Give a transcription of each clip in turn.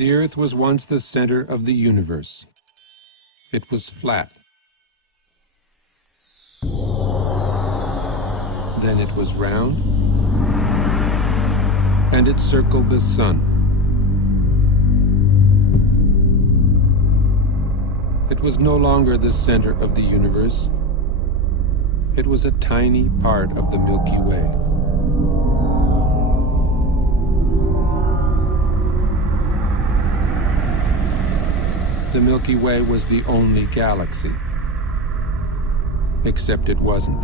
The Earth was once the center of the universe. It was flat. Then it was round, and it circled the sun. It was no longer the center of the universe. It was a tiny part of the Milky Way. The Milky Way was the only galaxy, except it wasn't.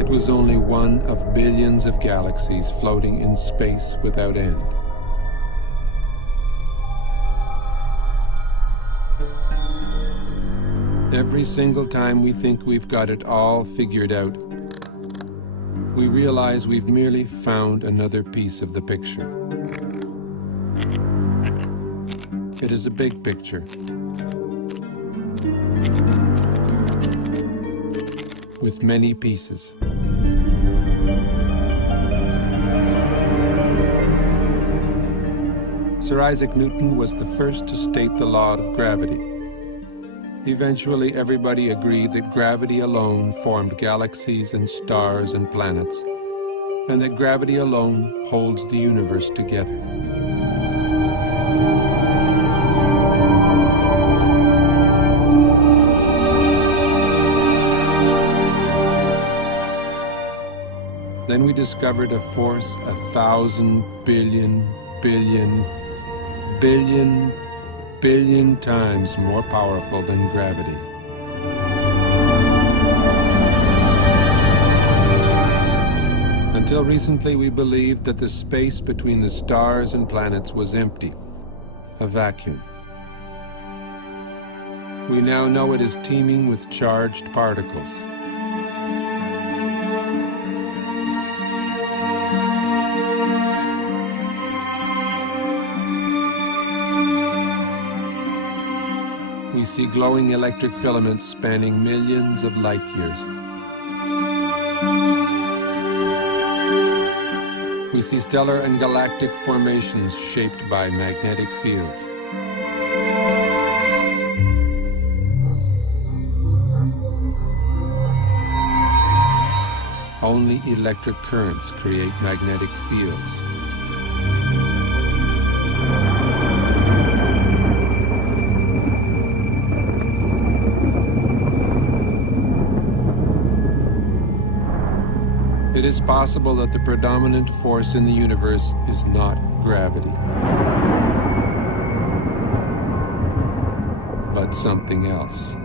It was only one of billions of galaxies floating in space without end. Every single time we think we've got it all figured out, we realize we've merely found another piece of the picture. It is a big picture, with many pieces. Sir Isaac Newton was the first to state the law of gravity. Eventually, everybody agreed that gravity alone formed galaxies and stars and planets, and that gravity alone holds the universe together. Then we discovered a force 1,000 billion times more powerful than gravity. Until recently, we believed that the space between the stars and planets was empty, a vacuum. We now know it is teeming with charged particles. We see glowing electric filaments spanning millions of light years. We see stellar and galactic formations shaped by magnetic fields. Only electric currents create magnetic fields. It is possible that the predominant force in the universe is not gravity, but something else.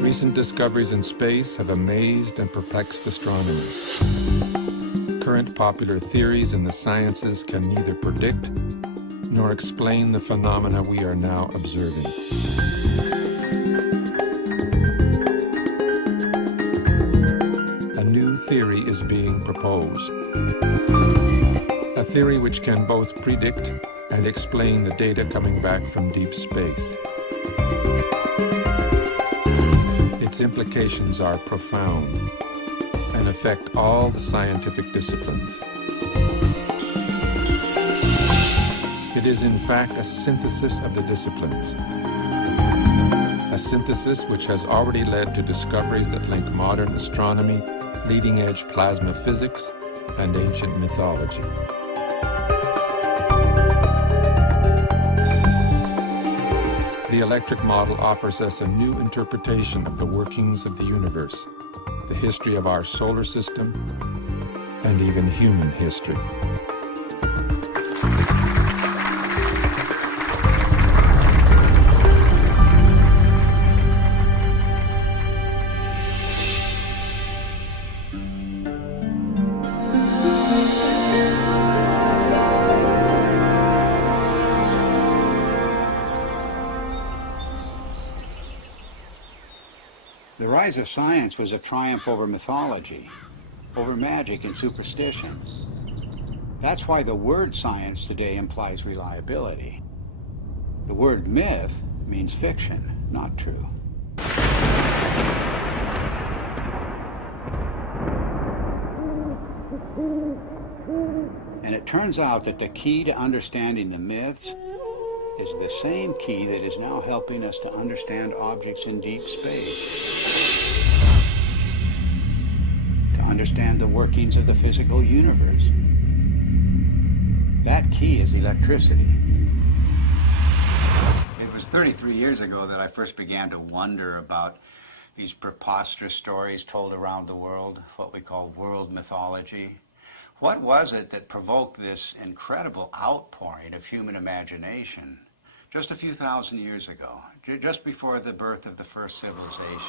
Recent discoveries in space have amazed and perplexed astronomers. Current popular theories in the sciences can neither predict nor explain the phenomena we are now observing. A new theory is being proposed. A theory which can both predict and explain the data coming back from deep space. Its implications are profound and affect all the scientific disciplines. It is in fact a synthesis of the disciplines. A synthesis which has already led to discoveries that link modern astronomy, leading-edge plasma physics, and ancient mythology. The electric model offers us a new interpretation of the workings of the universe, the history of our solar system, and even human history. rise of science was a triumph over mythology, over magic and superstition. That's why the word science today implies reliability. The word myth means fiction, not true. And it turns out that the key to understanding the myths is the same key that is now helping us to understand objects in deep space, to understand the workings of the physical universe. That key is electricity. It was 33 years ago that I first began to wonder about these preposterous stories told around the world, what we call world mythology. What was it that provoked this incredible outpouring of human imagination just a few thousand years ago, just before the birth of the first civilizations?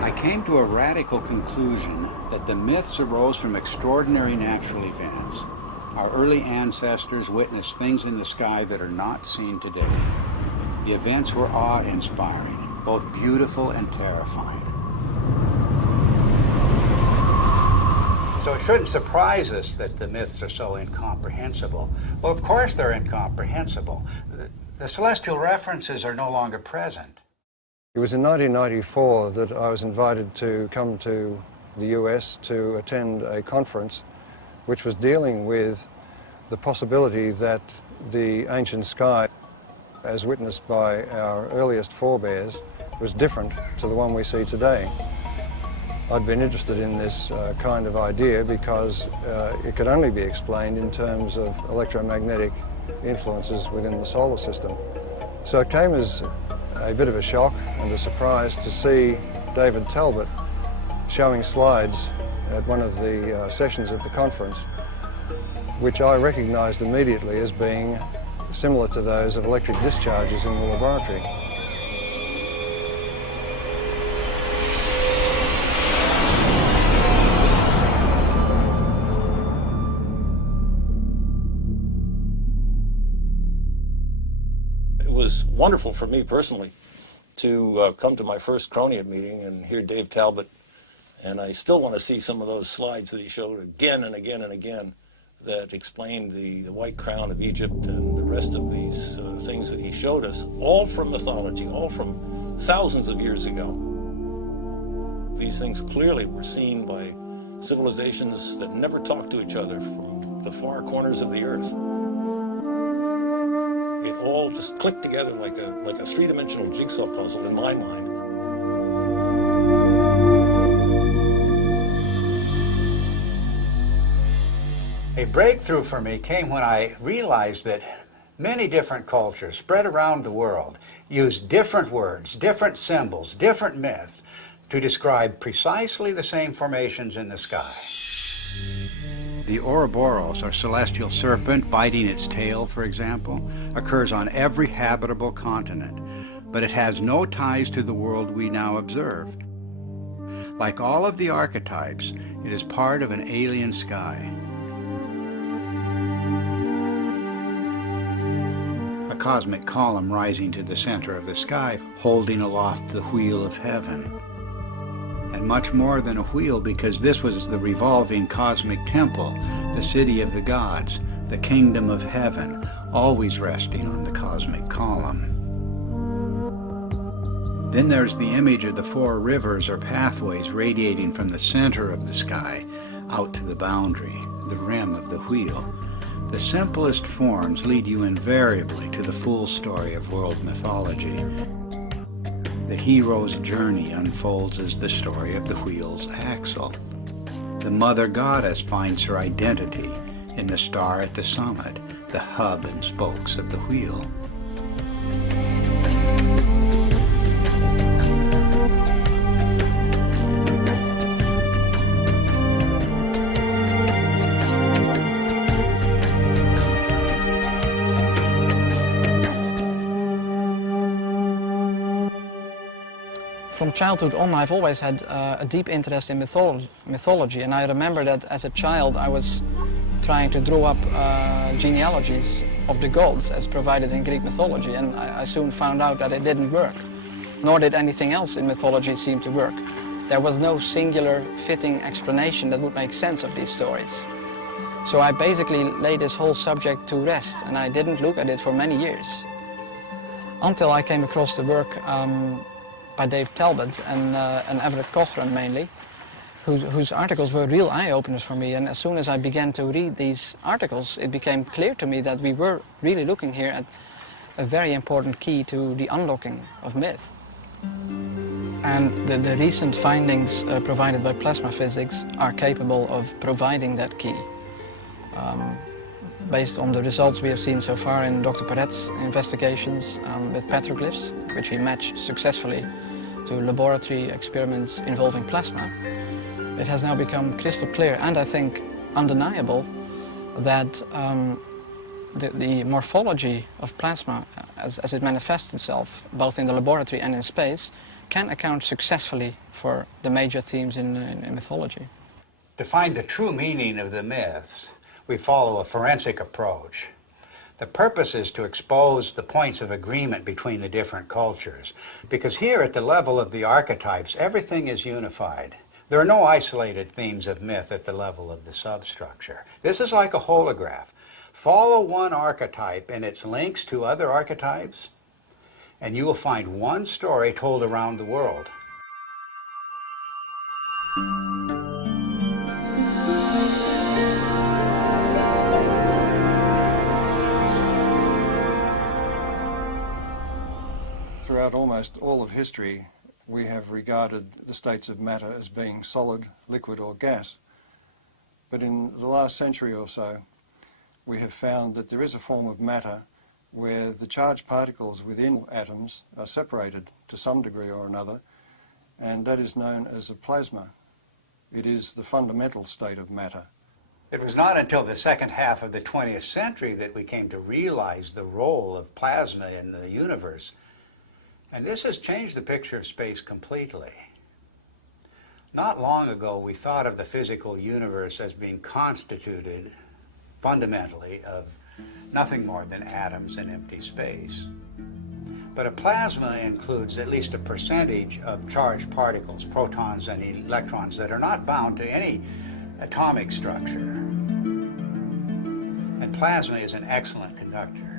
I came to a radical conclusion that the myths arose from extraordinary natural events. Our early ancestors witnessed things in the sky that are not seen today. The events were awe-inspiring, both beautiful and terrifying. So it shouldn't surprise us that the myths are so incomprehensible. Well, of course they're incomprehensible. The celestial references are no longer present. It was in 1994 that I was invited to come to the US to attend a conference which was dealing with the possibility that the ancient sky, as witnessed by our earliest forebears, was different to the one we see today. I'd been interested in this kind of idea because it could only be explained in terms of electromagnetic influences within the solar system. So it came as a bit of a shock and a surprise to see David Talbot showing slides at one of the sessions at the conference, which I recognized immediately as being similar to those of electric discharges in the laboratory. It was wonderful for me personally to come to my first Cronium meeting and hear Dave Talbot, and I still want to see some of those slides that he showed again and again and again that explained the white crown of Egypt and the rest of these things that he showed us, all from mythology, all from thousands of years ago. These things clearly were seen by civilizations that never talked to each other from the far corners of the earth. It all just clicked together like a three-dimensional jigsaw puzzle in my mind. A breakthrough for me came when I realized that many different cultures spread around the world use different words, different symbols, different myths to describe precisely the same formations in the sky. The Ouroboros, or celestial serpent biting its tail, for example, occurs on every habitable continent, but it has no ties to the world we now observe. Like all of the archetypes, it is part of an alien sky. A cosmic column rising to the center of the sky, holding aloft the wheel of heaven. And much more than a wheel, because this was the revolving cosmic temple, the city of the gods, the kingdom of heaven, always resting on the cosmic column. Then there's the image of the four rivers or pathways radiating from the center of the sky out to the boundary, the rim of the wheel. The simplest forms lead you invariably to the full story of world mythology. The hero's journey unfolds as the story of the wheel's axle. The mother goddess finds her identity in the star at the summit, the hub and spokes of the wheel. From childhood on, I've always had a deep interest in mythology, and I remember that as a child I was trying to draw up genealogies of the gods as provided in Greek mythology, and I soon found out that it didn't work, nor did anything else in mythology seem to work. There was no singular fitting explanation that would make sense of these stories. So I basically laid this whole subject to rest, and I didn't look at it for many years. Until I came across the work by Dave Talbot and Everett Cochran mainly, whose articles were real eye-openers for me. And as soon as I began to read these articles, it became clear to me that we were really looking here at a very important key to the unlocking of myth. And the recent findings provided by plasma physics are capable of providing that key. Based on the results we have seen so far in Dr. Perret's investigations with petroglyphs, which he matched successfully to laboratory experiments involving plasma, it has now become crystal clear and I think undeniable that the morphology of plasma as it manifests itself both in the laboratory and in space can account successfully for the major themes in mythology. To find the true meaning of the myths, we follow a forensic approach. The purpose is to expose the points of agreement between the different cultures, because here at the level of the archetypes, everything is unified. There are no isolated themes of myth at the level of the substructure. This is like a holograph. Follow one archetype and its links to other archetypes, and you will find one story told around the world. Throughout almost all of history, we have regarded the states of matter as being solid, liquid or gas. But in the last century or so, we have found that there is a form of matter where the charged particles within atoms are separated to some degree or another, and that is known as a plasma. It is the fundamental state of matter. It was not until the second half of the 20th century that we came to realize the role of plasma in the universe. And this has changed the picture of space completely. Not long ago, we thought of the physical universe as being constituted fundamentally of nothing more than atoms and empty space. But a plasma includes at least a percentage of charged particles, protons and electrons, that are not bound to any atomic structure. And plasma is an excellent conductor.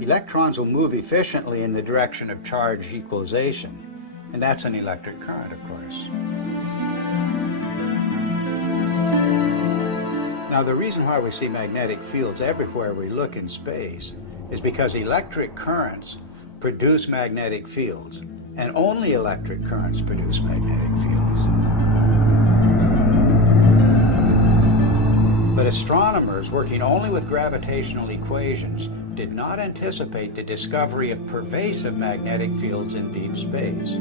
Electrons will move efficiently in the direction of charge equalization, and that's an electric current, of course. Now, the reason why we see magnetic fields everywhere we look in space is because electric currents produce magnetic fields, and only electric currents produce magnetic fields. But astronomers working only with gravitational equations did not anticipate the discovery of pervasive magnetic fields in deep space.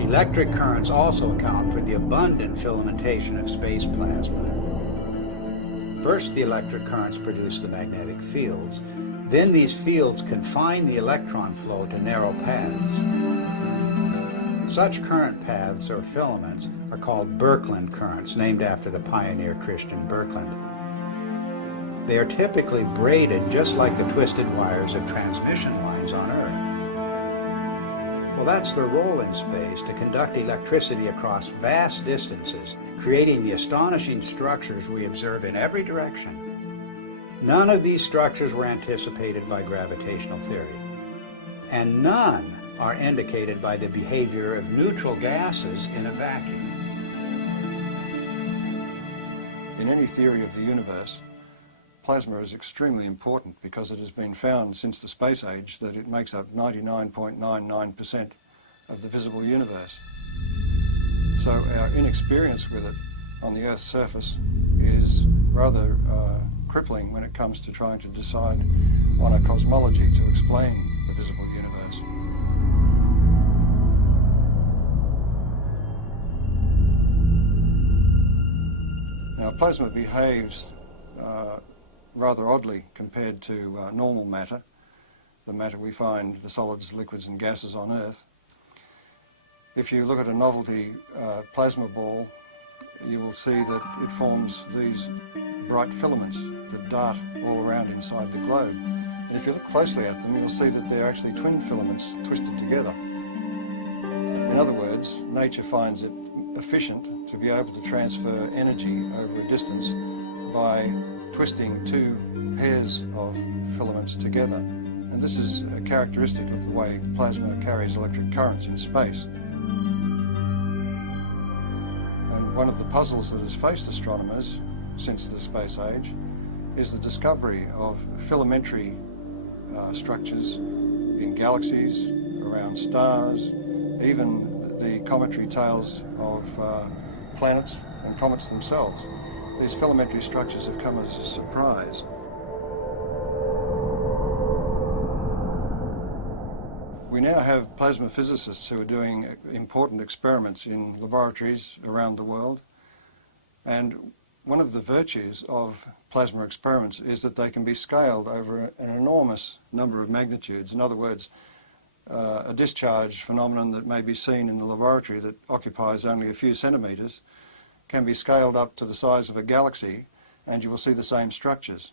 Electric currents also account for the abundant filamentation of space plasma. First, the electric currents produce the magnetic fields. Then these fields confine the electron flow to narrow paths. Such current paths, or filaments, are called Birkeland currents, named after the pioneer Christian Birkeland. They are typically braided just like the twisted wires of transmission lines on Earth. Well, that's their role in space, to conduct electricity across vast distances, creating the astonishing structures we observe in every direction. None of these structures were anticipated by gravitational theory, and none are indicated by the behavior of neutral gases in a vacuum. In any theory of the universe, plasma is extremely important because it has been found since the space age that it makes up 99.99% of the visible universe. So our inexperience with it on the Earth's surface is rather crippling when it comes to trying to decide on a cosmology to explain the visible universe. Now, plasma behaves rather oddly compared to normal matter, the matter we find, the solids, liquids and gases on Earth. If you look at a novelty plasma ball, you will see that it forms these bright filaments that dart all around inside the globe. And if you look closely at them, you'll see that they're actually twin filaments twisted together. In other words, nature finds it efficient to be able to transfer energy over a distance by twisting two pairs of filaments together. And this is a characteristic of the way plasma carries electric currents in space. And one of the puzzles that has faced astronomers since the space age is the discovery of filamentary structures in galaxies, around stars, even the cometary tails of planets and comets themselves. These filamentary structures have come as a surprise. We now have plasma physicists who are doing important experiments in laboratories around the world, and one of the virtues of plasma experiments is that they can be scaled over an enormous number of magnitudes. In other words, a discharge phenomenon that may be seen in the laboratory that occupies only a few centimetres can be scaled up to the size of a galaxy, and you will see the same structures.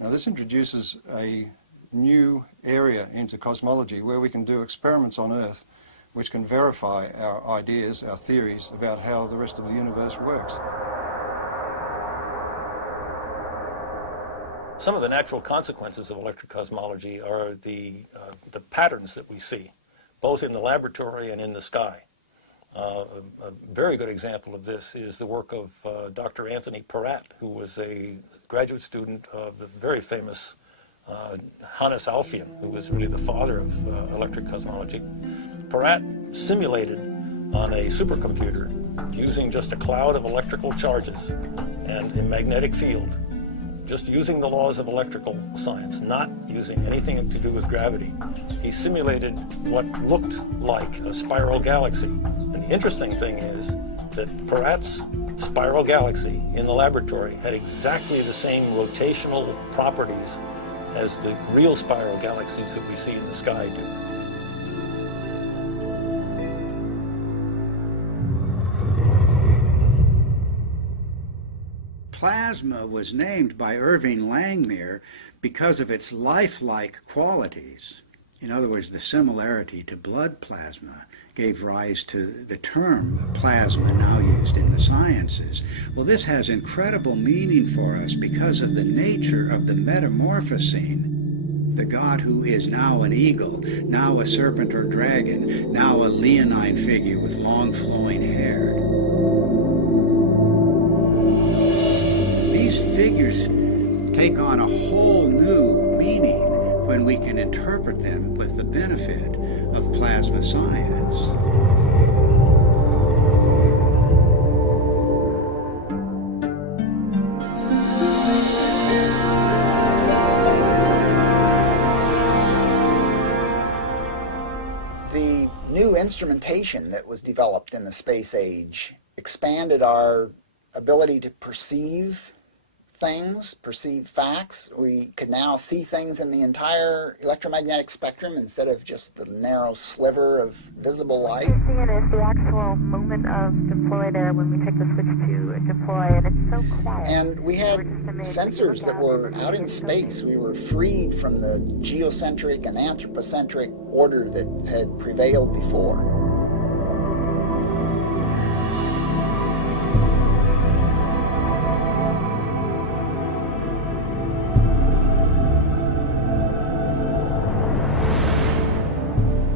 Now this introduces a new area into cosmology where we can do experiments on Earth which can verify our ideas, our theories about how the rest of the universe works. Some of the natural consequences of electric cosmology are the patterns that we see, both in the laboratory and in the sky. A very good example of this is the work of Dr. Anthony Peratt, who was a graduate student of the very famous Hannes Alfvén, who was really the father of electric cosmology. Peratt simulated on a supercomputer using just a cloud of electrical charges and a magnetic field, just using the laws of electrical science, not using anything to do with gravity. He simulated what looked like a spiral galaxy. And the interesting thing is that Peratt's spiral galaxy in the laboratory had exactly the same rotational properties as the real spiral galaxies that we see in the sky do. Plasma was named by Irving Langmuir because of its lifelike qualities. In other words, the similarity to blood plasma gave rise to the term plasma now used in the sciences. Well, this has incredible meaning for us because of the nature of the metamorphosing. The God who is now an eagle, now a serpent or dragon, now a leonine figure with long flowing hair. These figures take on a whole new meaning when we can interpret them with the benefit of plasma science. The new instrumentation that was developed in the space age expanded our ability to perceive things, perceive facts. We could now see things in the entire electromagnetic spectrum instead of just the narrow sliver of visible light. What you're seeing is the actual moment of deploy there when we take the switch to deploy, and it's so quiet. And we had sensors that were out in space. We were freed from the geocentric and anthropocentric order that had prevailed before.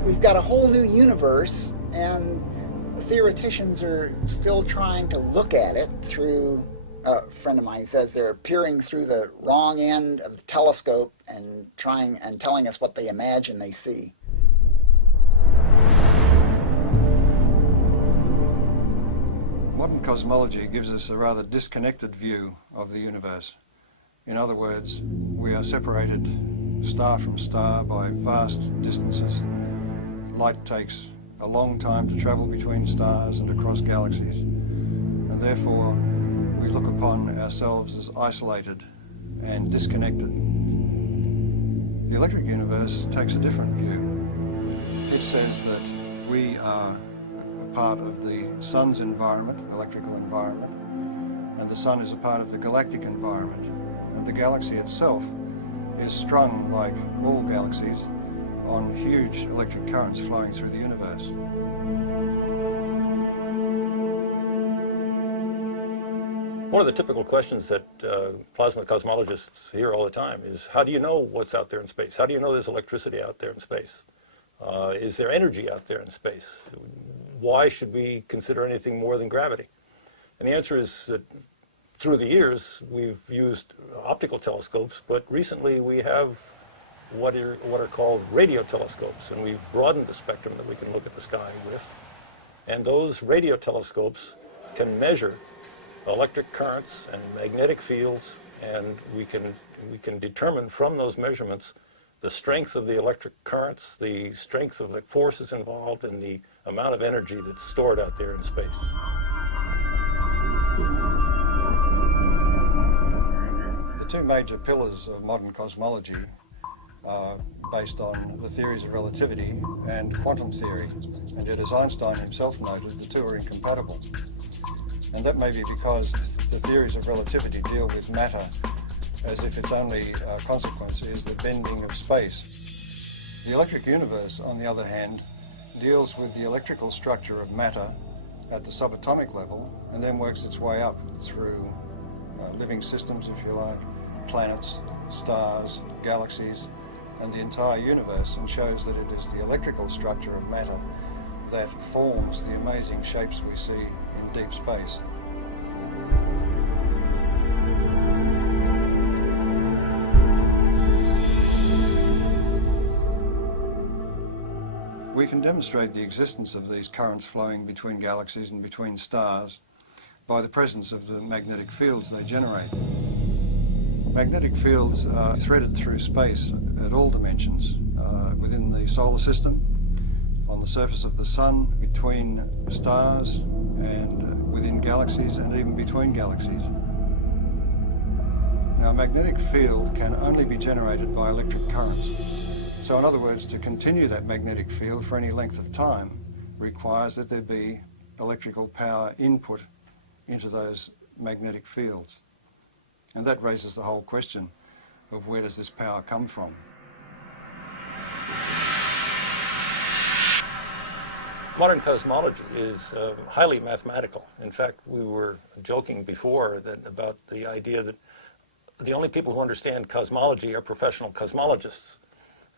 We've got a whole new universe, and the theoreticians are still trying to look at it through, a friend of mine says they're peering through the wrong end of the telescope and telling us what they imagine they see. Modern cosmology gives us a rather disconnected view of the universe. In other words, we are separated star from star by vast distances. Light takes a long time to travel between stars and across galaxies, and therefore we look upon ourselves as isolated and disconnected. The electric universe takes a different view. It says that we are part of the sun's environment, electrical environment, and the sun is a part of the galactic environment. And the galaxy itself is strung, like all galaxies, on huge electric currents flowing through the universe. One of the typical questions that plasma cosmologists hear all the time is, how do you know what's out there in space? How do you know there's electricity out there in space? Is there energy out there in space? Why should we consider anything more than gravity? And the answer is that through the years, we've used optical telescopes, but recently we have what are called radio telescopes, and we've broadened the spectrum that we can look at the sky with. And those radio telescopes can measure electric currents and magnetic fields, and we can determine from those measurements the strength of the electric currents, the strength of the forces involved, and the amount of energy that's stored out there in space. The two major pillars of modern cosmology are based on the theories of relativity and quantum theory, and yet, as Einstein himself noted, the two are incompatible. And that may be because the theories of relativity deal with matter as if its only consequence is the bending of space. The electric universe, on the other hand, deals with the electrical structure of matter at the subatomic level and then works its way up through living systems, if you like, planets, stars, galaxies, and the entire universe, and shows that it is the electrical structure of matter that forms the amazing shapes we see in deep space. We can demonstrate the existence of these currents flowing between galaxies and between stars by the presence of the magnetic fields they generate. Magnetic fields are threaded through space at all dimensions, within the solar system, on the surface of the sun, between stars, and within galaxies, and even between galaxies. Now, a magnetic field can only be generated by electric currents. So in other words, to continue that magnetic field for any length of time requires that there be electrical power input into those magnetic fields. And that raises the whole question of where does this power come from? Modern cosmology is highly mathematical. In fact, we were joking before about the idea that the only people who understand cosmology are professional cosmologists.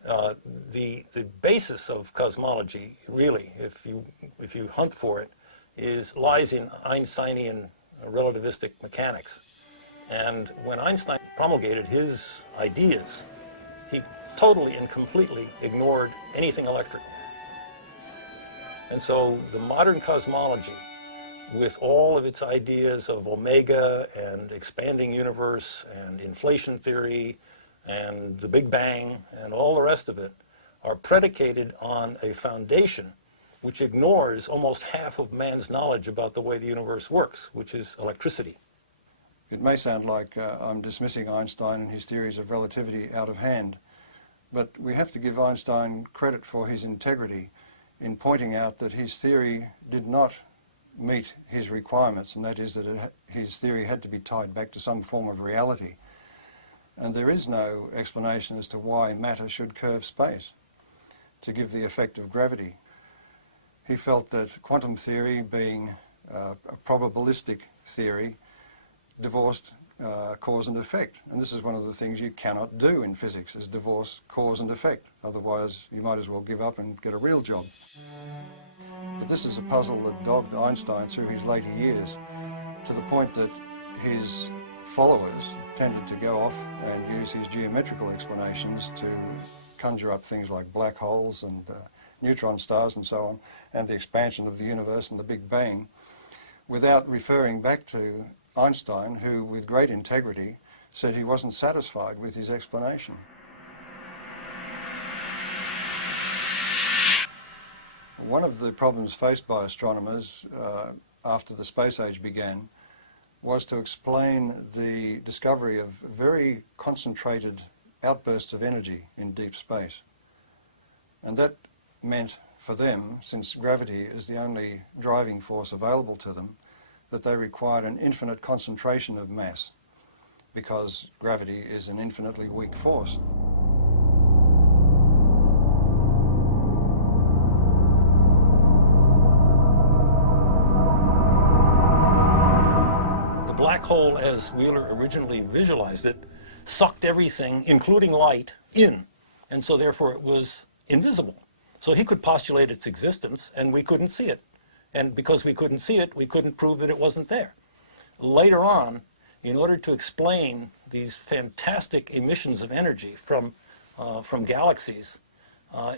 The basis of cosmology, really, if you hunt for it, lies in Einsteinian relativistic mechanics. And when Einstein promulgated his ideas, he totally and completely ignored anything electrical. And so the modern cosmology, with all of its ideas of omega and expanding universe and inflation theory and the Big Bang and all the rest of it, are predicated on a foundation which ignores almost half of man's knowledge about the way the universe works, which is electricity. It may sound like I'm dismissing Einstein and his theories of relativity out of hand, but we have to give Einstein credit for his integrity in pointing out that his theory did not meet his requirements, and that is that his theory had to be tied back to some form of reality. And there is no explanation as to why matter should curve space to give the effect of gravity. He felt that quantum theory, being a probabilistic theory, divorced cause and effect. And this is one of the things you cannot do in physics, is divorce cause and effect. Otherwise, you might as well give up and get a real job. But this is a puzzle that dogged Einstein through his later years, to the point that his followers tended to go off and use his geometrical explanations to conjure up things like black holes and neutron stars and so on, and the expansion of the universe and the Big Bang, without referring back to Einstein, who, with great integrity, said he wasn't satisfied with his explanation. One of the problems faced by astronomers after the space age began was to explain the discovery of very concentrated outbursts of energy in deep space. And that meant for them, since gravity is the only driving force available to them, that they required an infinite concentration of mass, because gravity is an infinitely weak force. The black hole, as Wheeler originally visualized it, sucked everything, including light, in, and so therefore it was invisible. So he could postulate its existence, and we couldn't see it. And because we couldn't see it, we couldn't prove that it wasn't there. Later on, in order to explain these fantastic emissions of energy from galaxies,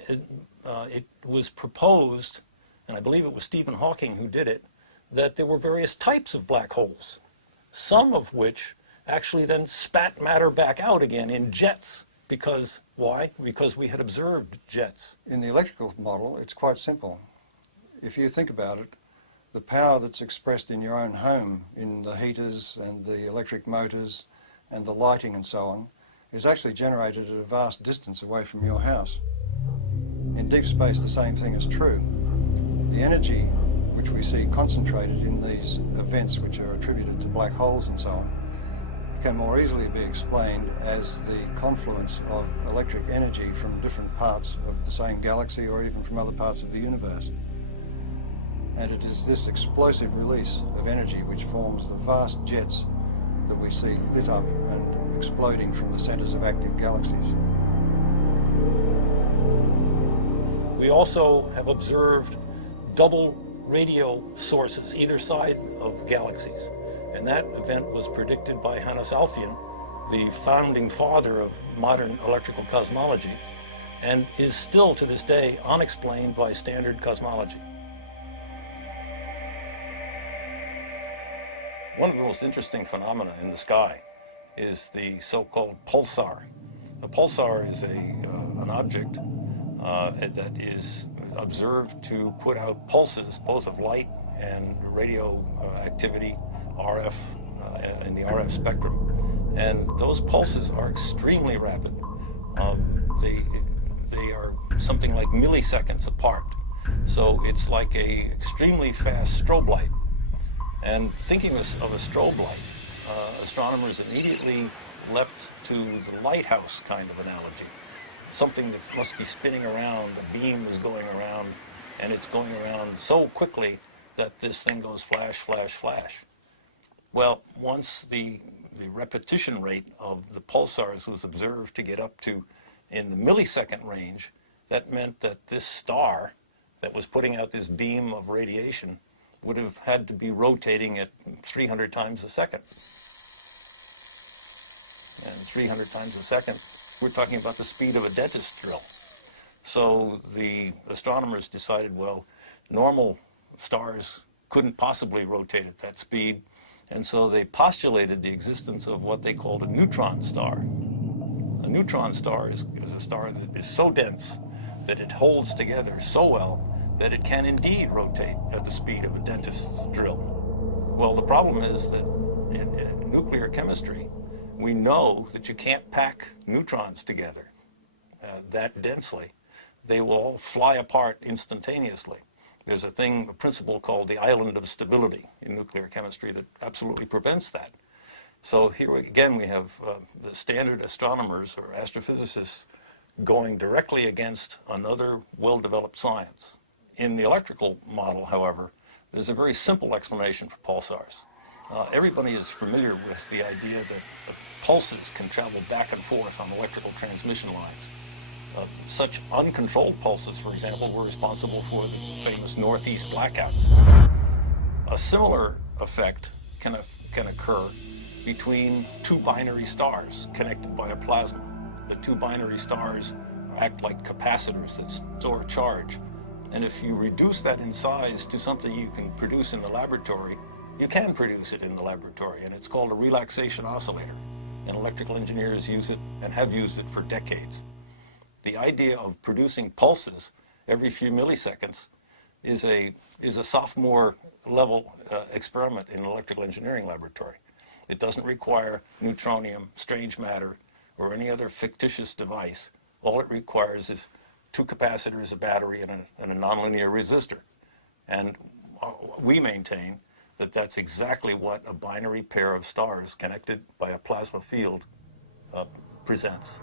it was proposed, and I believe it was Stephen Hawking who did it, that there were various types of black holes, some of which actually then spat matter back out again in jets. Because, why? Because we had observed jets. In the electrical model, it's quite simple. If you think about it, the power that's expressed in your own home, in the heaters and the electric motors and the lighting and so on, is actually generated at a vast distance away from your house. In deep space, the same thing is true. The energy which we see concentrated in these events which are attributed to black holes and so on can more easily be explained as the confluence of electric energy from different parts of the same galaxy or even from other parts of the universe. And it is this explosive release of energy which forms the vast jets that we see lit up and exploding from the centers of active galaxies. We also have observed double radio sources either side of galaxies. And that event was predicted by Hannes Alfvén, the founding father of modern electrical cosmology, and is still to this day unexplained by standard cosmology. One of the most interesting phenomena in the sky is the so-called pulsar. A pulsar is an object that is observed to put out pulses, both of light and radio activity, RF, in the RF spectrum. And those pulses are extremely rapid. They are something like milliseconds apart. So it's like a extremely fast strobe light. And thinking of a strobe light, astronomers immediately leapt to the lighthouse kind of analogy. Something that must be spinning around, the beam is going around, and it's going around so quickly that this thing goes flash, flash, flash. Well, once the repetition rate of the pulsars was observed to get up to in the millisecond range, that meant that this star that was putting out this beam of radiation would have had to be rotating at 300 times a second. And 300 times a second, we're talking about the speed of a dentist drill. So the astronomers decided, well, normal stars couldn't possibly rotate at that speed, and so they postulated the existence of what they called a neutron star. A neutron star is a star that is so dense that it holds together so well that it can indeed rotate at the speed of a dentist's drill. Well, the problem is that in nuclear chemistry, we know that you can't pack neutrons together that densely. They will all fly apart instantaneously. There's a principle called the island of stability in nuclear chemistry that absolutely prevents that. So here again we have the standard astronomers or astrophysicists going directly against another well-developed science. In the electrical model, however, there's a very simple explanation for pulsars. Everybody is familiar with the idea that pulses can travel back and forth on electrical transmission lines. Such uncontrolled pulses, for example, were responsible for the famous Northeast blackouts. A similar effect can occur between two binary stars connected by a plasma. The two binary stars act like capacitors that store charge. And if you reduce that in size to something you can produce in the laboratory, you can produce it in the laboratory, and it's called a relaxation oscillator. And electrical engineers use it and have used it for decades. The idea of producing pulses every few milliseconds is a sophomore level experiment in an electrical engineering laboratory. It doesn't require neutronium, strange matter, or any other fictitious device. All it requires is two capacitors, a battery, and a nonlinear resistor. And we maintain that that's exactly what a binary pair of stars connected by a plasma field presents.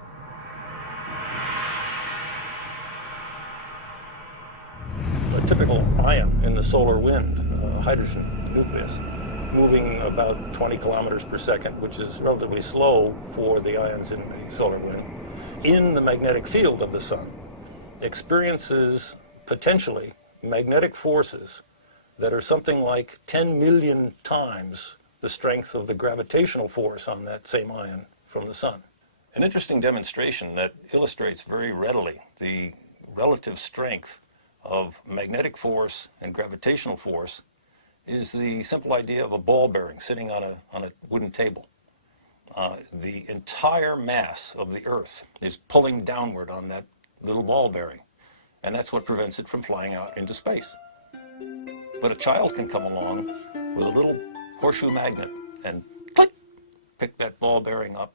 A typical ion in the solar wind, hydrogen nucleus, moving about 20 kilometers per second, which is relatively slow for the ions in the solar wind, in the magnetic field of the sun, experiences potentially magnetic forces that are something like 10 million times the strength of the gravitational force on that same ion from the sun. An interesting demonstration that illustrates very readily the relative strength of magnetic force and gravitational force is the simple idea of a ball bearing sitting on a wooden table. The entire mass of the Earth is pulling downward on that little ball bearing, and that's what prevents it from flying out into space. But a child can come along with a little horseshoe magnet and click, pick that ball bearing up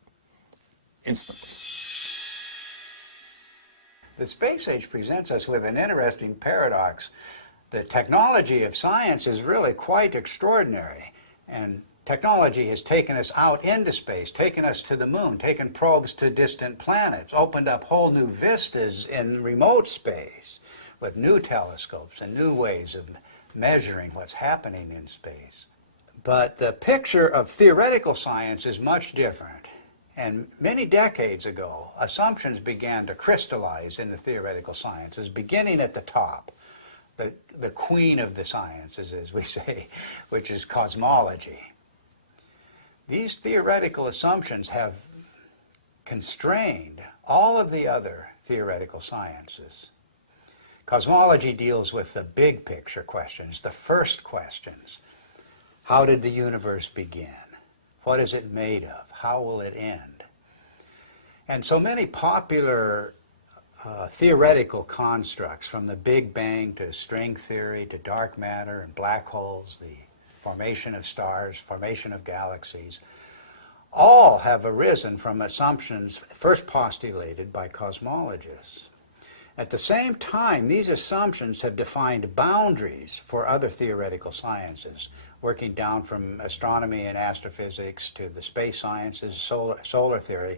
instantly. The space age presents us with an interesting paradox. The technology of science is really quite extraordinary, and technology has taken us out into space, taken us to the moon, taken probes to distant planets, opened up whole new vistas in remote space with new telescopes and new ways of measuring what's happening in space. But the picture of theoretical science is much different. And many decades ago, assumptions began to crystallize in the theoretical sciences, beginning at the top, the queen of the sciences, as we say, which is cosmology. These theoretical assumptions have constrained all of the other theoretical sciences. Cosmology deals with the big picture questions, the first questions. How did the universe begin? What is it made of? How will it end? And so many popular theoretical constructs, from the Big Bang to string theory to dark matter and black holes, the formation of stars, formation of galaxies, all have arisen from assumptions first postulated by cosmologists. At the same time, these assumptions have defined boundaries for other theoretical sciences, working down from astronomy and astrophysics to the space sciences, solar theory,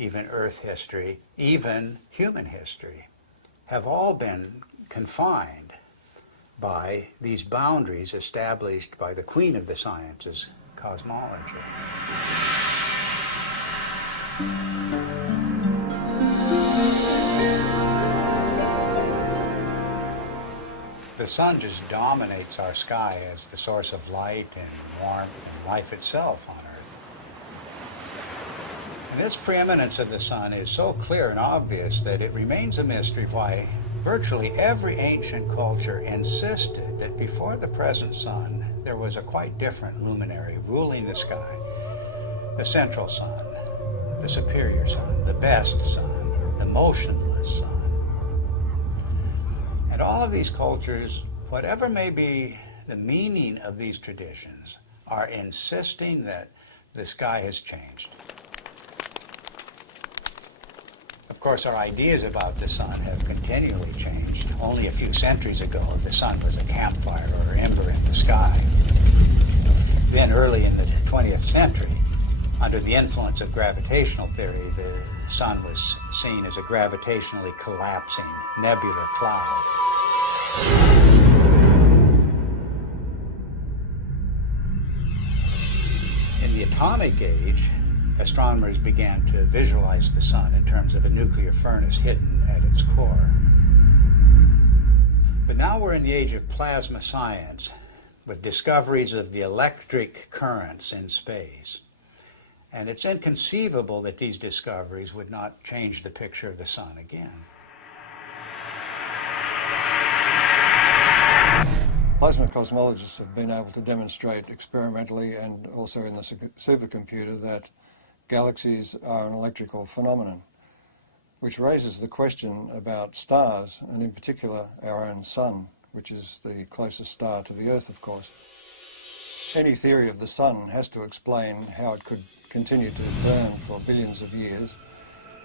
even Earth history, even human history, have all been confined by these boundaries established by the queen of the sciences, cosmology. The sun just dominates our sky as the source of light and warmth and life itself on Earth. And this preeminence of the sun is so clear and obvious that it remains a mystery why virtually every ancient culture insisted that before the present sun, there was a quite different luminary ruling the sky. The central sun, the superior sun, the best sun, the motionless sun. And all of these cultures, whatever may be the meaning of these traditions, are insisting that the sky has changed. Of course, our ideas about the sun have continually changed. Only a few centuries ago, the sun was a campfire or ember in the sky. Then, early in the 20th century, under the influence of gravitational theory, the sun was seen as a gravitationally collapsing nebular cloud. In the atomic age, astronomers began to visualize the sun in terms of a nuclear furnace hidden at its core. But now we're in the age of plasma science, with discoveries of the electric currents in space. And it's inconceivable that these discoveries would not change the picture of the sun again. Plasma cosmologists have been able to demonstrate experimentally and also in the supercomputer that galaxies are an electrical phenomenon, which raises the question about stars, and in particular our own sun, which is the closest star to the Earth, of course. Any theory of the sun has to explain how it could continue to burn for billions of years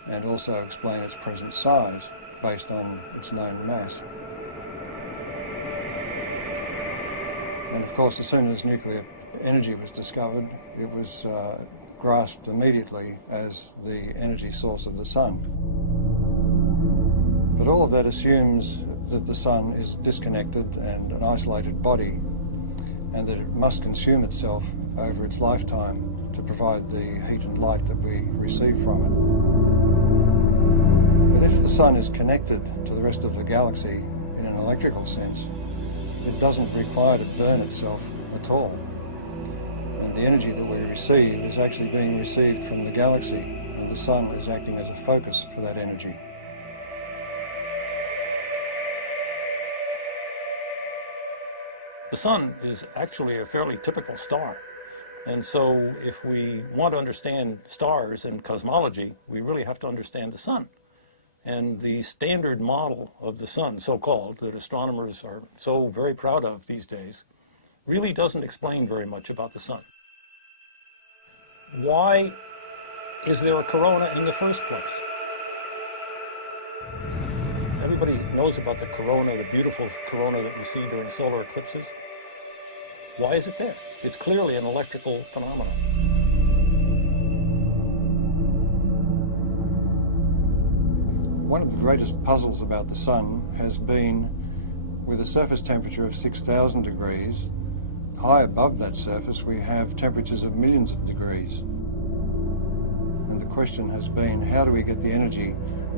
and also explain its present size based on its known mass. And of course, as soon as nuclear energy was discovered, it was grasped immediately as the energy source of the sun. But all of that assumes that the sun is disconnected and an isolated body, and that it must consume itself over its lifetime to provide the heat and light that we receive from it. But if the sun is connected to the rest of the galaxy in an electrical sense, it doesn't require to burn itself at all. And the energy that we receive is actually being received from the galaxy, and the sun is acting as a focus for that energy. The sun is actually a fairly typical star. And so if we want to understand stars and cosmology, we really have to understand the sun. And the standard model of the sun, so-called, that astronomers are so very proud of these days, really doesn't explain very much about the sun. Why is there a corona in the first place? Everybody knows about the corona, the beautiful corona that we see during solar eclipses. Why is it there? It's clearly an electrical phenomenon. One of the greatest puzzles about the sun has been, with a surface temperature of 6,000 degrees, high above that surface we have temperatures of millions of degrees. And the question has been, how do we get the energy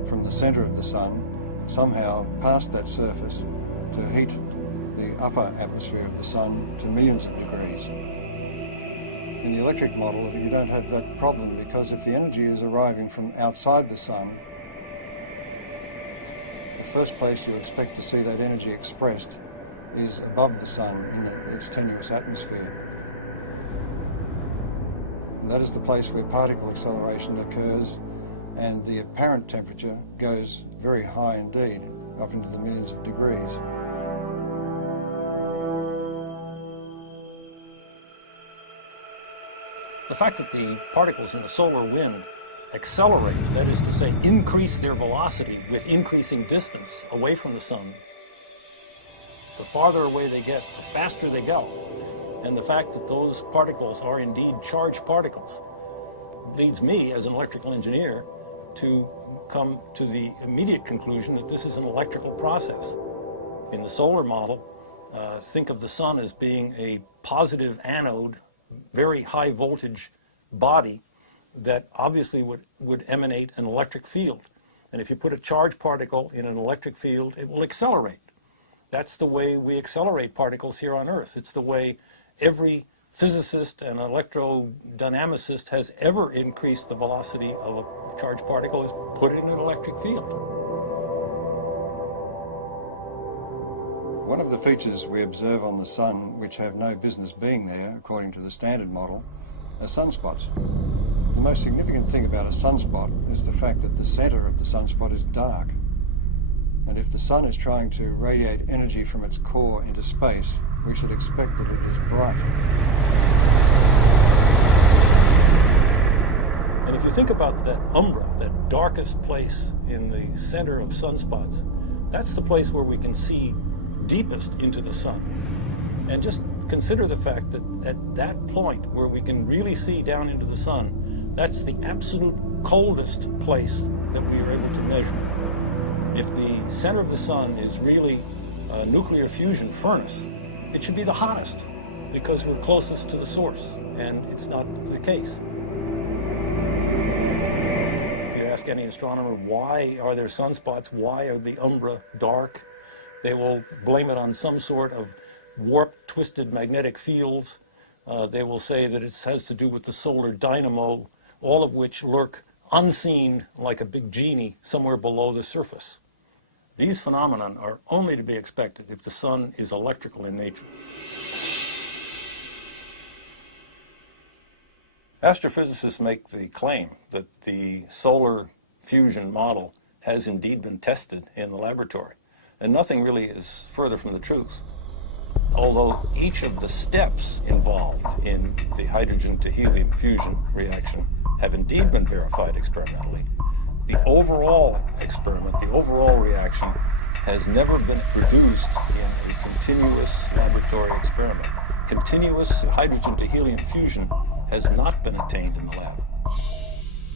from the center of the sun somehow past that surface to heat the upper atmosphere of the sun to millions of degrees? In the electric model, you don't have that problem, because if the energy is arriving from outside the sun, the first place you expect to see that energy expressed is above the sun in its tenuous atmosphere. And that is the place where particle acceleration occurs, and the apparent temperature goes very high indeed, up into the millions of degrees. The fact that the particles in the solar wind accelerate, that is to say, increase their velocity with increasing distance away from the sun, the farther away they get, the faster they go. And the fact that those particles are indeed charged particles leads me, as an electrical engineer, to come to the immediate conclusion that this is an electrical process. In the solar model, think of the sun as being a positive anode, very high voltage body that obviously would emanate an electric field. And if you put a charged particle in an electric field, it will accelerate. That's the way we accelerate particles here on Earth. It's the way every physicist and electrodynamicist has ever increased the velocity of a charged particle, is put it in an electric field. One of the features we observe on the sun, which have no business being there, according to the standard model, are sunspots. The most significant thing about a sunspot is the fact that the center of the sunspot is dark. And if the sun is trying to radiate energy from its core into space, we should expect that it is bright. And if you think about that umbra, that darkest place in the center of sunspots, that's the place where we can see deepest into the sun. And just consider the fact that at that point where we can really see down into the sun, that's the absolute coldest place that we are able to measure. If the center of the sun is really a nuclear fusion furnace, it should be the hottest because we're closest to the source, and it's not the case. If you ask any astronomer, why are there sunspots? Why are the umbra dark? They will blame it on some sort of warped, twisted magnetic fields. They will say that it has to do with the solar dynamo, all of which lurk unseen like a big genie somewhere below the surface. These phenomena are only to be expected if the sun is electrical in nature. Astrophysicists make the claim that the solar fusion model has indeed been tested in the laboratory, and nothing really is further from the truth. Although each of the steps involved in the hydrogen to helium fusion reaction have indeed been verified experimentally, the overall experiment, the overall reaction, has never been produced in a continuous laboratory experiment. Continuous hydrogen to helium fusion has not been attained in the lab.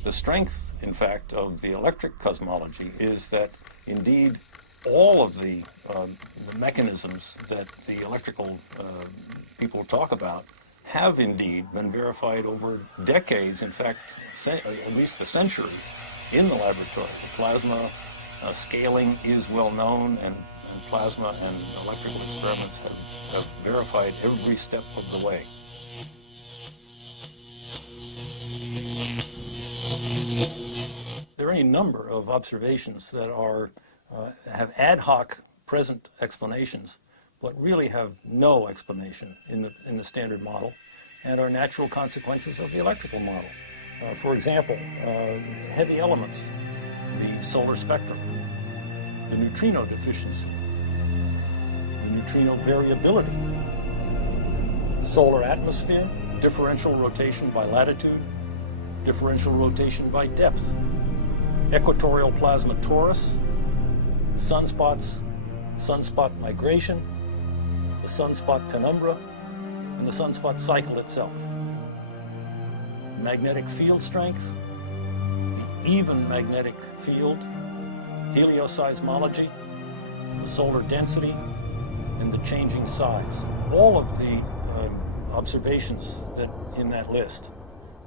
The strength, in fact, of the electric cosmology is that indeed all of the mechanisms that the electrical people talk about have indeed been verified over decades, in fact, at least a century in the laboratory. The plasma scaling is well known, and plasma and electrical experiments have verified every step of the way. There are any number of observations that are have ad hoc present explanations, but really have no explanation in the standard model, and are natural consequences of the electrical model. For example, heavy elements, the solar spectrum, the neutrino deficiency, the neutrino variability, solar atmosphere, differential rotation by latitude, differential rotation by depth, equatorial plasma torus, sunspots, sunspot migration, the sunspot penumbra, and the sunspot cycle itself. Magnetic field strength, the even magnetic field, helioseismology, the solar density, and the changing size. All of the observations that in that list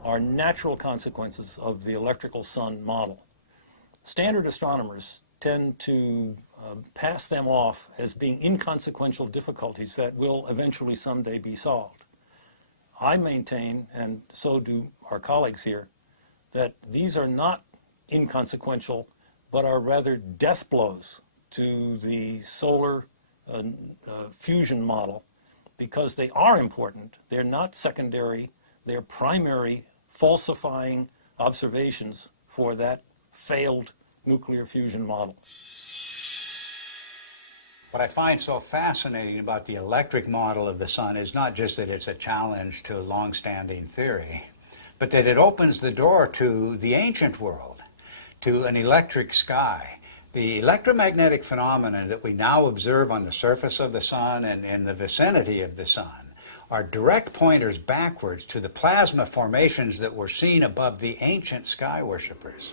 are natural consequences of the electrical sun model. Standard astronomers tend to pass them off as being inconsequential difficulties that will eventually someday be solved. I maintain, and so do our colleagues here, that these are not inconsequential, but are rather death blows to the solar fusion model, because they are important. They're not secondary, they're primary falsifying observations for that failed nuclear fusion model. What I find so fascinating about the electric model of the sun is not just that it's a challenge to long-standing theory, but that it opens the door to the ancient world, to an electric sky. The electromagnetic phenomena that we now observe on the surface of the sun and in the vicinity of the sun are direct pointers backwards to the plasma formations that were seen above the ancient sky worshippers.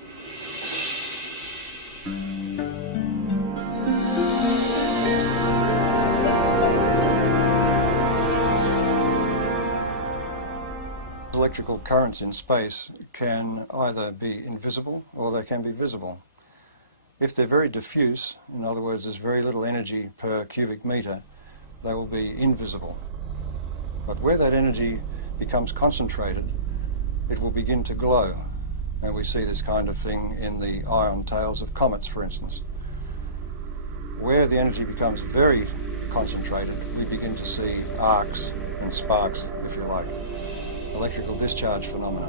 Electrical currents in space can either be invisible or they can be visible. If they're very diffuse, in other words, there's very little energy per cubic meter, they will be invisible. But where that energy becomes concentrated, it will begin to glow. And we see this kind of thing in the ion tails of comets, for instance. Where the energy becomes very concentrated, we begin to see arcs and sparks, if you like. Electrical discharge phenomena.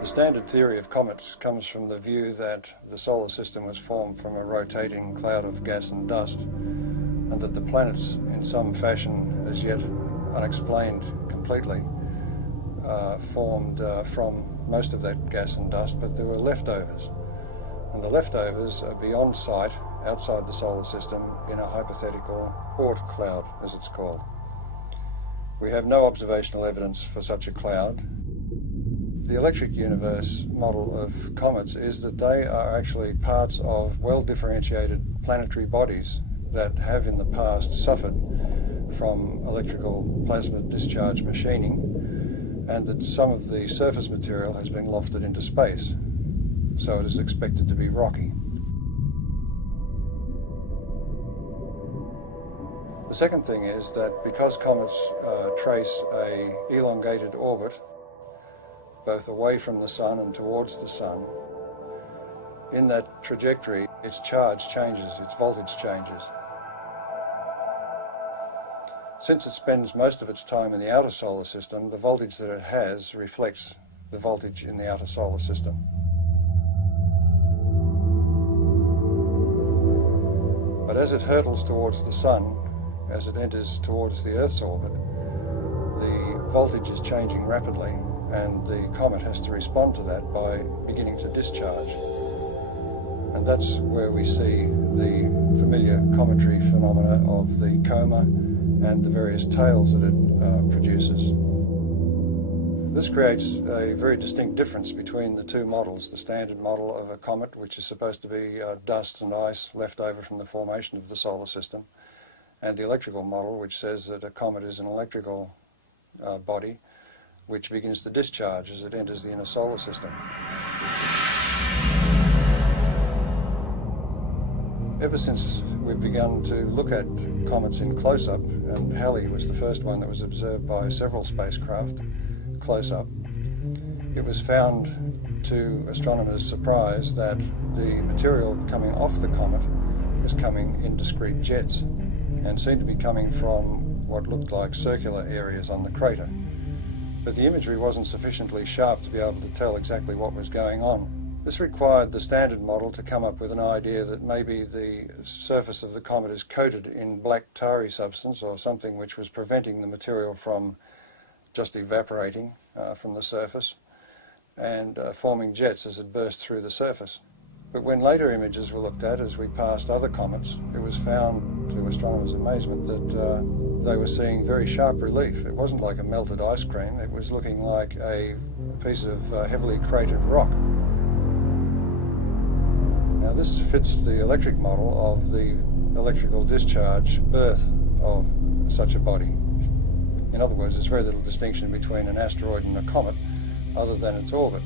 The standard theory of comets comes from the view that the solar system was formed from a rotating cloud of gas and dust, and that the planets, in some fashion as yet unexplained completely, formed from most of that gas and dust, but there were leftovers. And the leftovers are beyond sight, outside the solar system, in a hypothetical Oort cloud, as it's called. We have no observational evidence for such a cloud. The electric universe model of comets is that they are actually parts of well-differentiated planetary bodies that have in the past suffered from electrical plasma discharge machining, and that some of the surface material has been lofted into space, so it is expected to be rocky. The second thing is that because comets trace an elongated orbit, both away from the sun and towards the sun, in that trajectory, its charge changes, its voltage changes. Since it spends most of its time in the outer solar system, the voltage that it has reflects the voltage in the outer solar system. But as it hurtles towards the sun, as it enters towards the Earth's orbit, the voltage is changing rapidly, and the comet has to respond to that by beginning to discharge. And that's where we see the familiar cometary phenomena of the coma and the various tails that it produces. This creates a very distinct difference between the two models, the standard model of a comet, which is supposed to be dust and ice left over from the formation of the solar system, and the electrical model, which says that a comet is an electrical body which begins to discharge as it enters the inner solar system. Ever since we've begun to look at comets in close-up, and Halley was the first one that was observed by several spacecraft close-up, it was found to astronomers' surprise that the material coming off the comet was coming in discrete jets and seemed to be coming from what looked like circular areas on the crater. But the imagery wasn't sufficiently sharp to be able to tell exactly what was going on. This required the standard model to come up with an idea that maybe the surface of the comet is coated in black tarry substance or something which was preventing the material from just evaporating from the surface and forming jets as it burst through the surface. But when later images were looked at as we passed other comets, it was found, to astronomers' amazement, that they were seeing very sharp relief. It wasn't like a melted ice cream, it was looking like a piece of heavily cratered rock. Now this fits the electric model of the electrical discharge birth of such a body. In other words, there's very little distinction between an asteroid and a comet other than its orbit.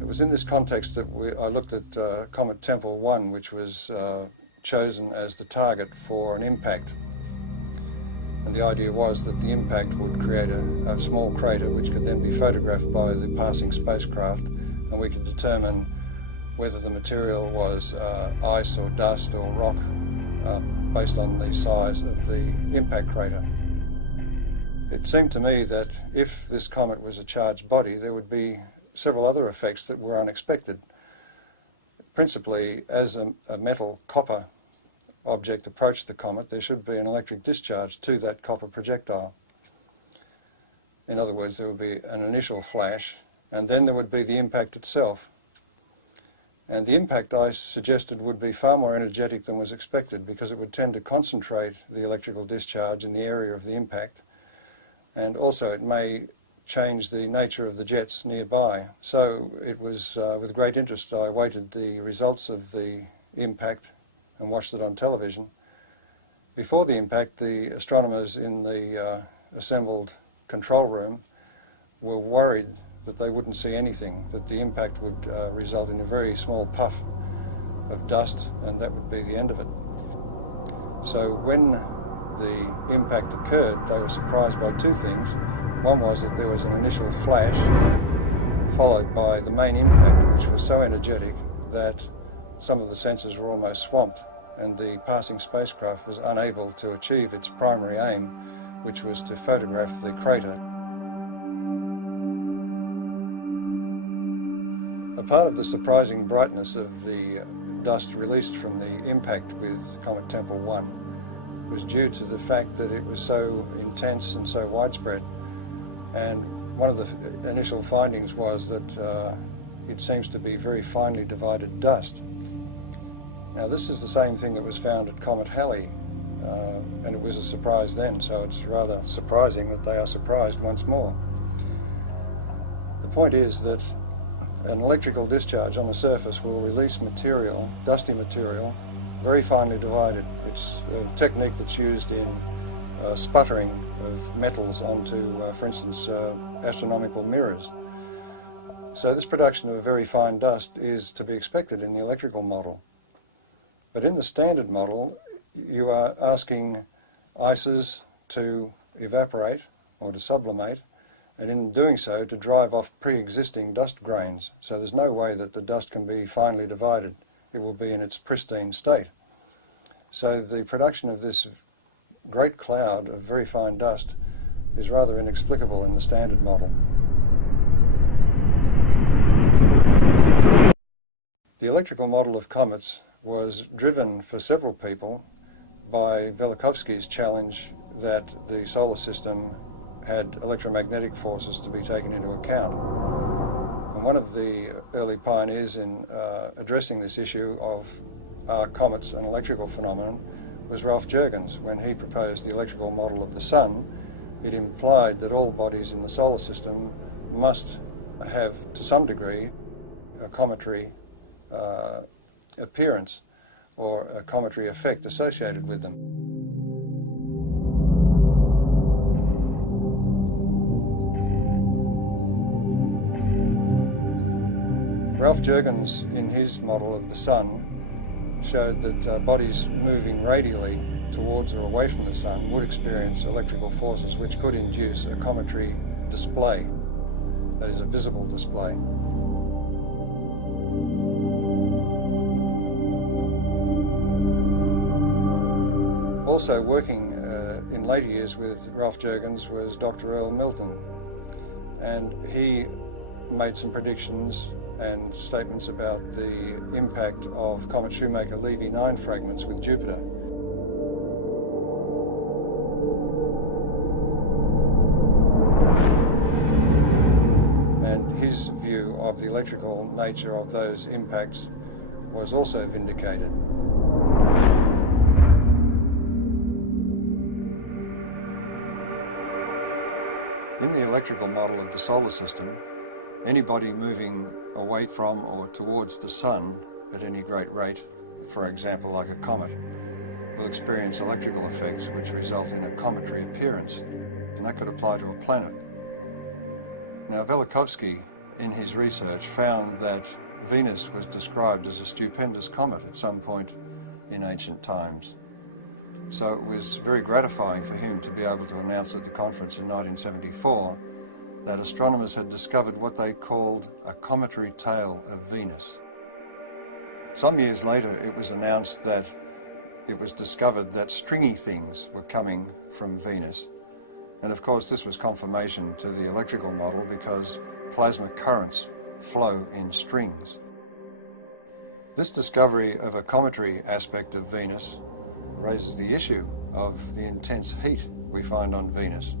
It was in this context that I looked at Comet Tempel 1, which was chosen as the target for an impact. And the idea was that the impact would create a small crater which could then be photographed by the passing spacecraft, and we could determine whether the material was ice or dust or rock based on the size of the impact crater. It seemed to me that if this comet was a charged body, there would be several other effects that were unexpected. Principally, as a metal copper object approached the comet, there should be an electric discharge to that copper projectile. In other words, there would be an initial flash, and then there would be the impact itself. And the impact, I suggested, would be far more energetic than was expected, because it would tend to concentrate the electrical discharge in the area of the impact, and also it may change the nature of the jets nearby. So it was with great interest I awaited the results of the impact and watched it on television. Before the impact, the astronomers in the assembled control room were worried that they wouldn't see anything, that the impact would result in a very small puff of dust, and that would be the end of it. So when the impact occurred, they were surprised by two things. One was that there was an initial flash, followed by the main impact, which was so energetic that some of the sensors were almost swamped, and the passing spacecraft was unable to achieve its primary aim, which was to photograph the crater. A part of the surprising brightness of the dust released from the impact with Comet Tempel 1 was due to the fact that it was so intense and so widespread. And one of the initial findings was that it seems to be very finely divided dust. Now this is the same thing that was found at Comet Halley, and it was a surprise then, so it's rather surprising that they are surprised once more. The point is that an electrical discharge on the surface will release material, dusty material, very finely divided. It's a technique that's used in sputtering of metals onto, for instance, astronomical mirrors. So this production of a very fine dust is to be expected in the electrical model. But in the standard model, you are asking ices to evaporate or to sublimate, and in doing so to drive off pre-existing dust grains. So there's no way that the dust can be finely divided. It will be in its pristine state. So the production of this great cloud of very fine dust is rather inexplicable in the standard model. The electrical model of comets was driven for several people by Velikovsky's challenge that the solar system had electromagnetic forces to be taken into account. And one of the early pioneers in addressing this issue of are comets an electrical phenomenon was Ralph Jurgens. When he proposed the electrical model of the sun, it implied that all bodies in the solar system must have, to some degree, a cometary appearance or a cometary effect associated with them. Ralph Jurgens, in his model of the sun, showed that bodies moving radially towards or away from the sun would experience electrical forces which could induce a cometary display, that is, a visible display. Also working in later years with Ralph Jurgens was Dr. Earl Milton, and he made some predictions and statements about the impact of Comet Shoemaker-Levy 9 fragments with Jupiter. And his view of the electrical nature of those impacts was also vindicated. In the electrical model of the solar system, anybody moving away from or towards the sun at any great rate, for example like a comet, will experience electrical effects which result in a cometary appearance, and that could apply to a planet. Now Velikovsky, in his research, found that Venus was described as a stupendous comet at some point in ancient times. So it was very gratifying for him to be able to announce at the conference in 1974 that astronomers had discovered what they called a cometary tail of Venus. Some years later, it was announced that it was discovered that stringy things were coming from Venus. And of course, this was confirmation to the electrical model because plasma currents flow in strings. This discovery of a cometary aspect of Venus raises the issue of the intense heat we find on Venus.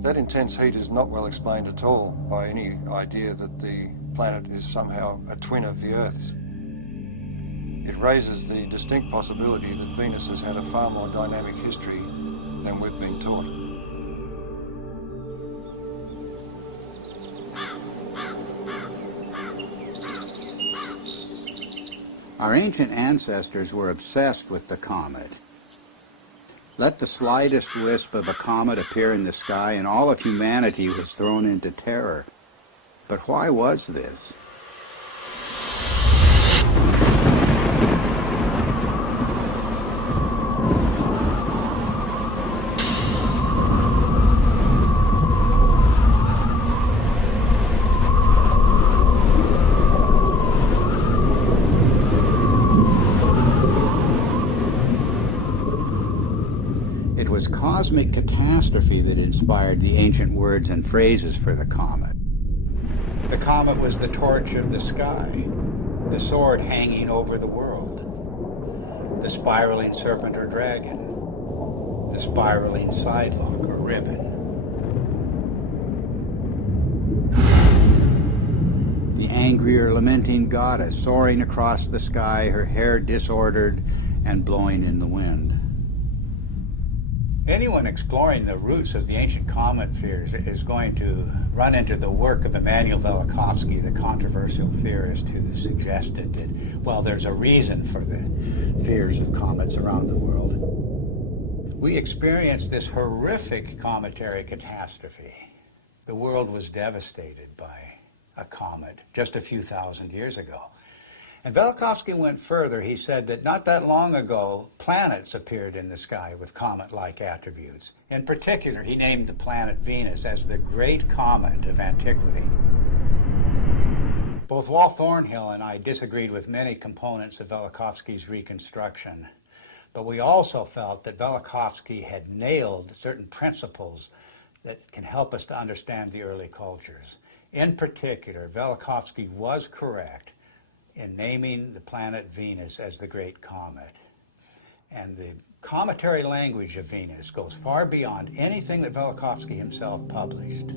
That intense heat is not well explained at all by any idea that the planet is somehow a twin of the Earth's. It raises the distinct possibility that Venus has had a far more dynamic history than we've been taught. Our ancient ancestors were obsessed with the comet. Let the slightest wisp of a comet appear in the sky and all of humanity was thrown into terror. But why was this? It was cosmic catastrophe that inspired the ancient words and phrases for the comet. The comet was the torch of the sky, the sword hanging over the world, the spiraling serpent or dragon, the spiraling sidelock or ribbon. The angry or lamenting goddess soaring across the sky, her hair disordered and blowing in the wind. Anyone exploring the roots of the ancient comet fears is going to run into the work of Immanuel Velikovsky, the controversial theorist who suggested that, well, there's a reason for the fears of comets around the world. We experienced this horrific cometary catastrophe. The world was devastated by a comet just a few thousand years ago. And Velikovsky went further. He said that not that long ago, planets appeared in the sky with comet-like attributes. In particular, he named the planet Venus as the great comet of antiquity. Both Walt Thornhill and I disagreed with many components of Velikovsky's reconstruction, but we also felt that Velikovsky had nailed certain principles that can help us to understand the early cultures. In particular, Velikovsky was correct in naming the planet Venus as the Great Comet. And the cometary language of Venus goes far beyond anything that Velikovsky himself published.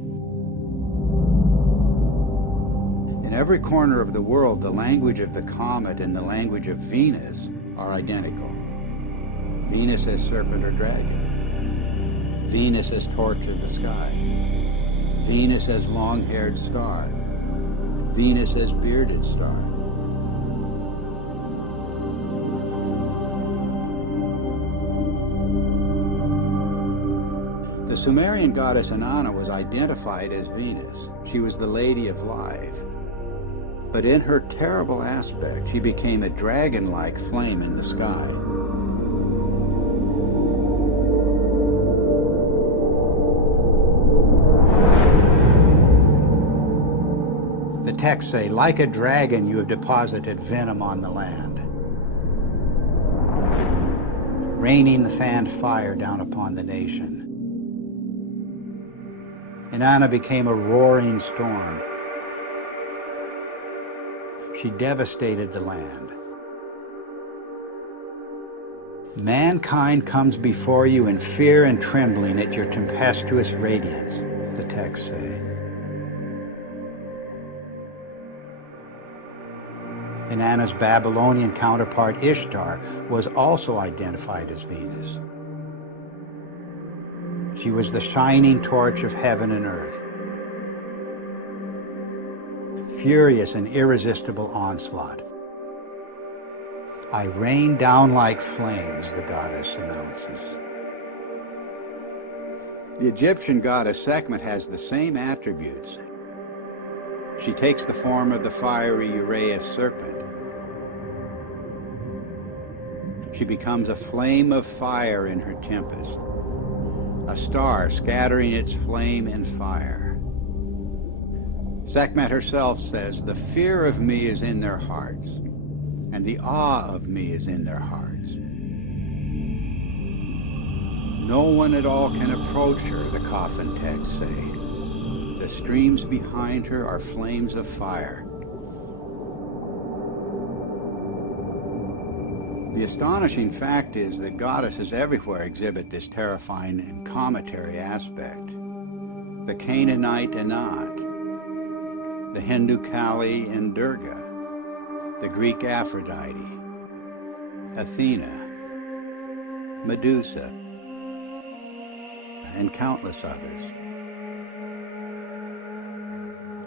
In every corner of the world, the language of the comet and the language of Venus are identical. Venus as serpent or dragon. Venus as torch of the sky. Venus as long-haired star. Venus as bearded star. The Sumerian goddess Inanna was identified as Venus. She was the lady of life. But in her terrible aspect, she became a dragon-like flame in the sky. The texts say, like a dragon, you have deposited venom on the land, raining the fanned fire down upon the nation. Inanna became a roaring storm. She devastated the land. Mankind comes before you in fear and trembling at your tempestuous radiance, the texts say. Inanna's Babylonian counterpart Ishtar was also identified as Venus. She was the shining torch of heaven and earth. Furious and irresistible onslaught. I rain down like flames, the goddess announces. The Egyptian goddess Sekhmet has the same attributes. She takes the form of the fiery Uraeus serpent. She becomes a flame of fire in her tempest, a star scattering its flame in fire. Sekhmet herself says, the fear of me is in their hearts, and the awe of me is in their hearts. No one at all can approach her, the coffin texts say. The streams behind her are flames of fire. The astonishing fact is that goddesses everywhere exhibit this terrifying and cometary aspect. The Canaanite Anat, the Hindu Kali and Durga, the Greek Aphrodite, Athena, Medusa, and countless others.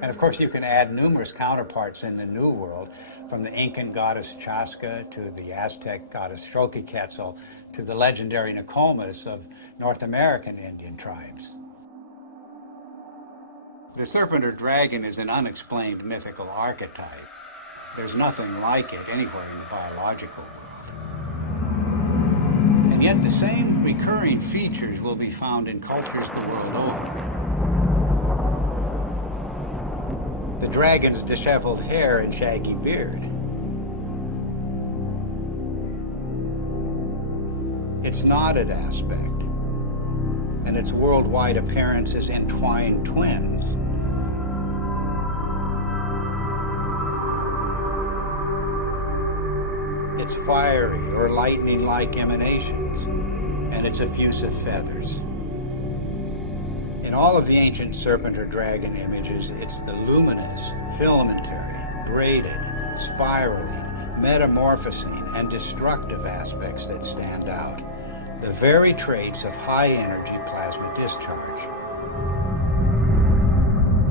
And of course you can add numerous counterparts in the New World, from the Incan goddess Chaska to the Aztec goddess Xochiquetzal to the legendary Nokomis of North American Indian tribes. The serpent or dragon is an unexplained mythical archetype. There's nothing like it anywhere in the biological world. And yet the same recurring features will be found in cultures the world over. The dragon's disheveled hair and shaggy beard. Its knotted aspect, and its worldwide appearance as entwined twins. Its fiery or lightning-like emanations, and its effusive feathers. In all of the ancient serpent or dragon images, it's the luminous, filamentary, braided, spiraling, metamorphosing, and destructive aspects that stand out. The very traits of high-energy plasma discharge.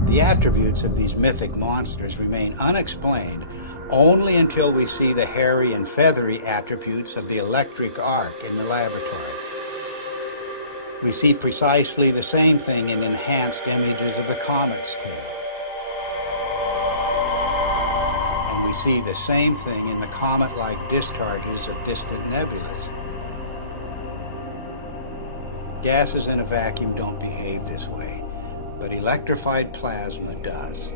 The attributes of these mythic monsters remain unexplained only until we see the hairy and feathery attributes of the electric arc in the laboratory. We see precisely the same thing in enhanced images of the comet's tail. And we see the same thing in the comet-like discharges of distant nebulas. Gases in a vacuum don't behave this way, but electrified plasma does.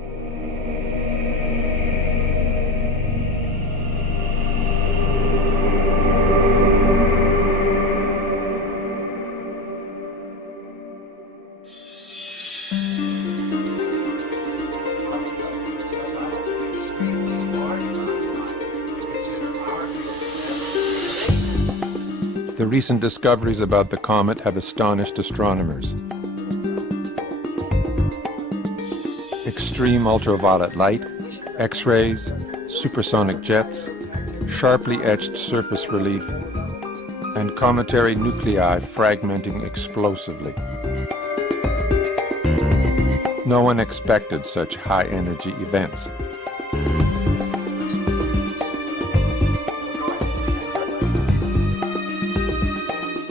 The recent discoveries about the comet have astonished astronomers. Extreme ultraviolet light, X-rays, supersonic jets, sharply etched surface relief, and cometary nuclei fragmenting explosively. No one expected such high-energy events.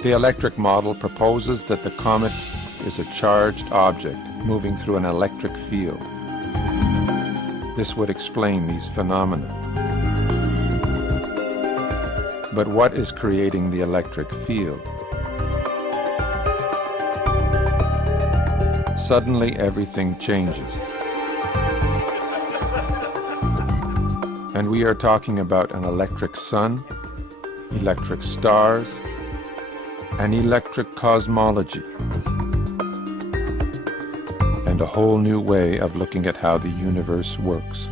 The electric model proposes that the comet is a charged object moving through an electric field. This would explain these phenomena. But what is creating the electric field? Suddenly, everything changes. And we are talking about an electric sun, electric stars, an electric cosmology, and a whole new way of looking at how the universe works.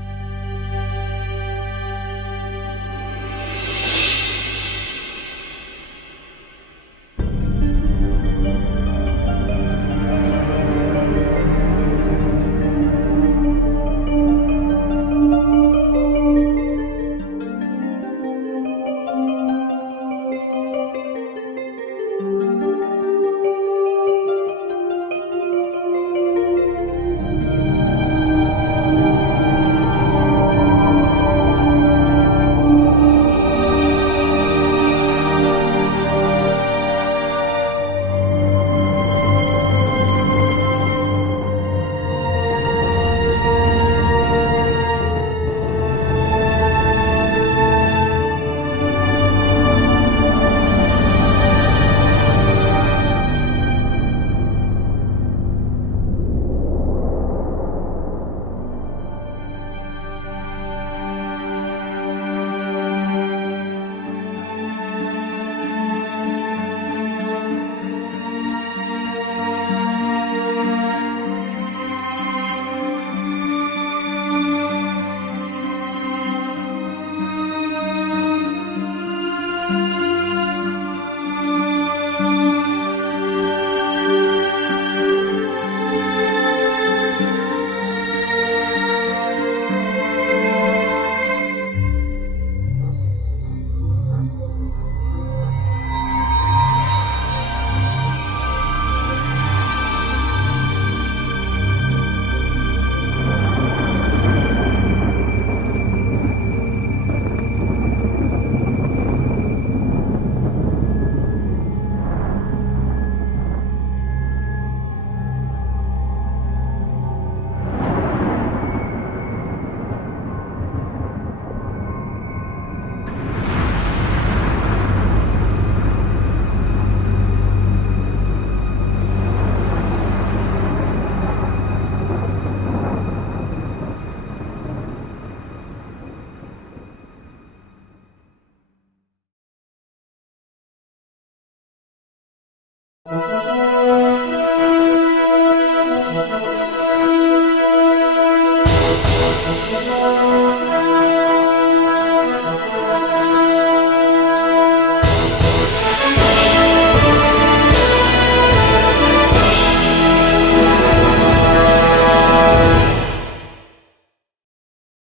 Thank you.